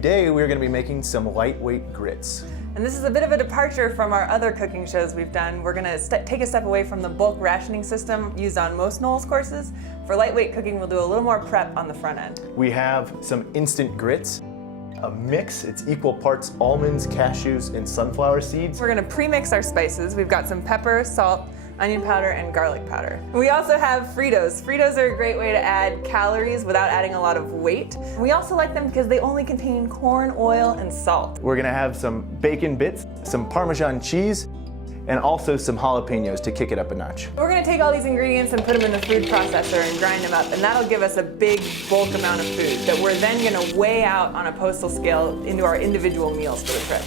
Today we're going to be making some lightweight grits. And this is a bit of a departure from our other cooking shows we've done. We're going to take a step away from the bulk rationing system used on most NOLS courses. For lightweight cooking, we'll do a little more prep on the front end. We have some instant grits, a mix. It's equal parts almonds, cashews, and sunflower seeds. We're going to pre-mix our spices. We've got some pepper, salt, onion powder, and garlic powder. We also have Fritos. Fritos are a great way to add calories without adding a lot of weight. We also like them because they only contain corn oil and salt. We're gonna have some bacon bits, some Parmesan cheese, and also some jalapeños to kick it up a notch. We're gonna take all these ingredients and put them in the food processor and grind them up, and that'll give us a big bulk amount of food that we're then gonna weigh out on a postal scale into our individual meals for the trip.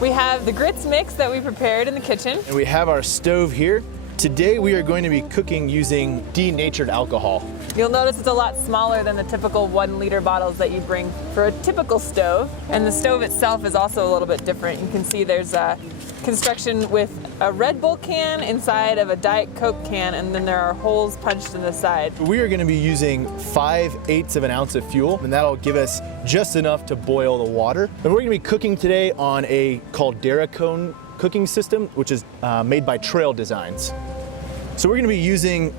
We have the grits mix that we prepared in the kitchen. And we have our stove here. Today we are going to be cooking using denatured alcohol. You'll notice it's a lot smaller than the typical 1 liter bottles that you bring for a typical stove. And the stove itself is also a little bit different. You can see there's a construction with a Red Bull can inside of a Diet Coke can, and then there are holes punched in the side. We are going to be using 5/8 of an ounce of fuel, and that'll give us just enough to boil the water. And we're going to be cooking today on a caldera cone cooking system, which is made by Trail Designs. So we're going to be using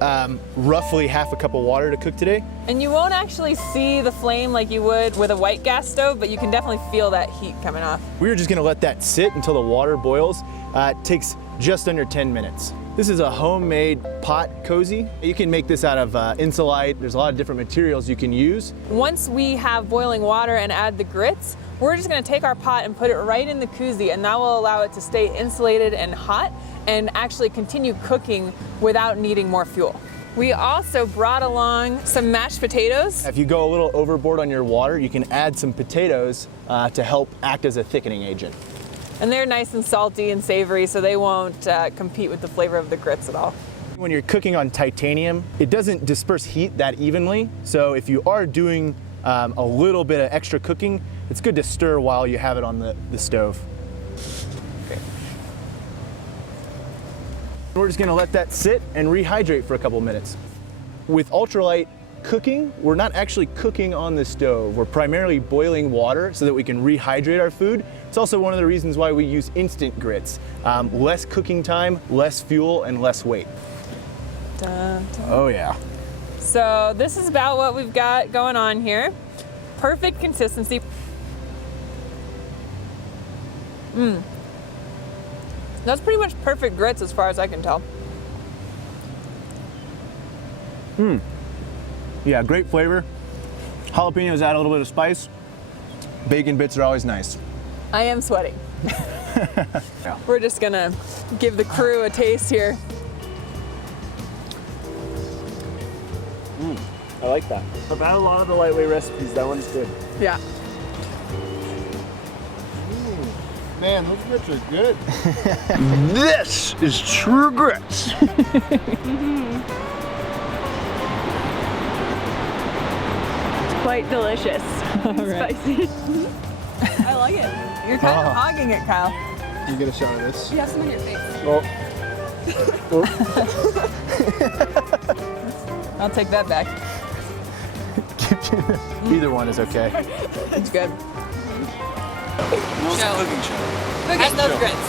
roughly half a cup of water to cook today. And you won't actually see the flame like you would with a white gas stove, but you can definitely feel that heat coming off. We're just going to let that sit until the water boils. It takes just under 10 minutes. This is a homemade pot cozy. You can make this out of insulite. There's a lot of different materials you can use. Once we have boiling water and add the grits, we're just going to take our pot and put it right in the koozie, and that will allow it to stay insulated and hot and actually continue cooking without needing more fuel. We also brought along some mashed potatoes. If you go a little overboard on your water, you can add some potatoes to help act as a thickening agent. And they're nice and salty and savory, so they won't compete with the flavor of the grits at all. When you're cooking on titanium, it doesn't disperse heat that evenly. So if you are doing a little bit of extra cooking, it's good to stir while you have it on the stove. Okay. We're just gonna let that sit and rehydrate for a couple minutes. With ultralight cooking, we're not actually cooking on the stove. We're primarily boiling water so that we can rehydrate our food. It's also one of the reasons why we use instant grits. Less cooking time, less fuel, and less weight. Dun, dun. Oh yeah. So this is about what we've got going on here. Perfect consistency. That's pretty much perfect grits as far as I can tell. Yeah, great flavor. Jalapenos add a little bit of spice. Bacon bits are always nice. I am sweating. Yeah. We're just gonna give the crew a taste here. I like that. I've had a lot of the lightweight recipes. That one's good. Yeah. Man, those grits are good. This is true grits. It's quite delicious. Spicy. I like it. You're kind of hogging it, Kyle. You get a shot of this. You have some on your face. Oh. I'll take that back. Either one is okay. It's good. Cooking show. And those grits.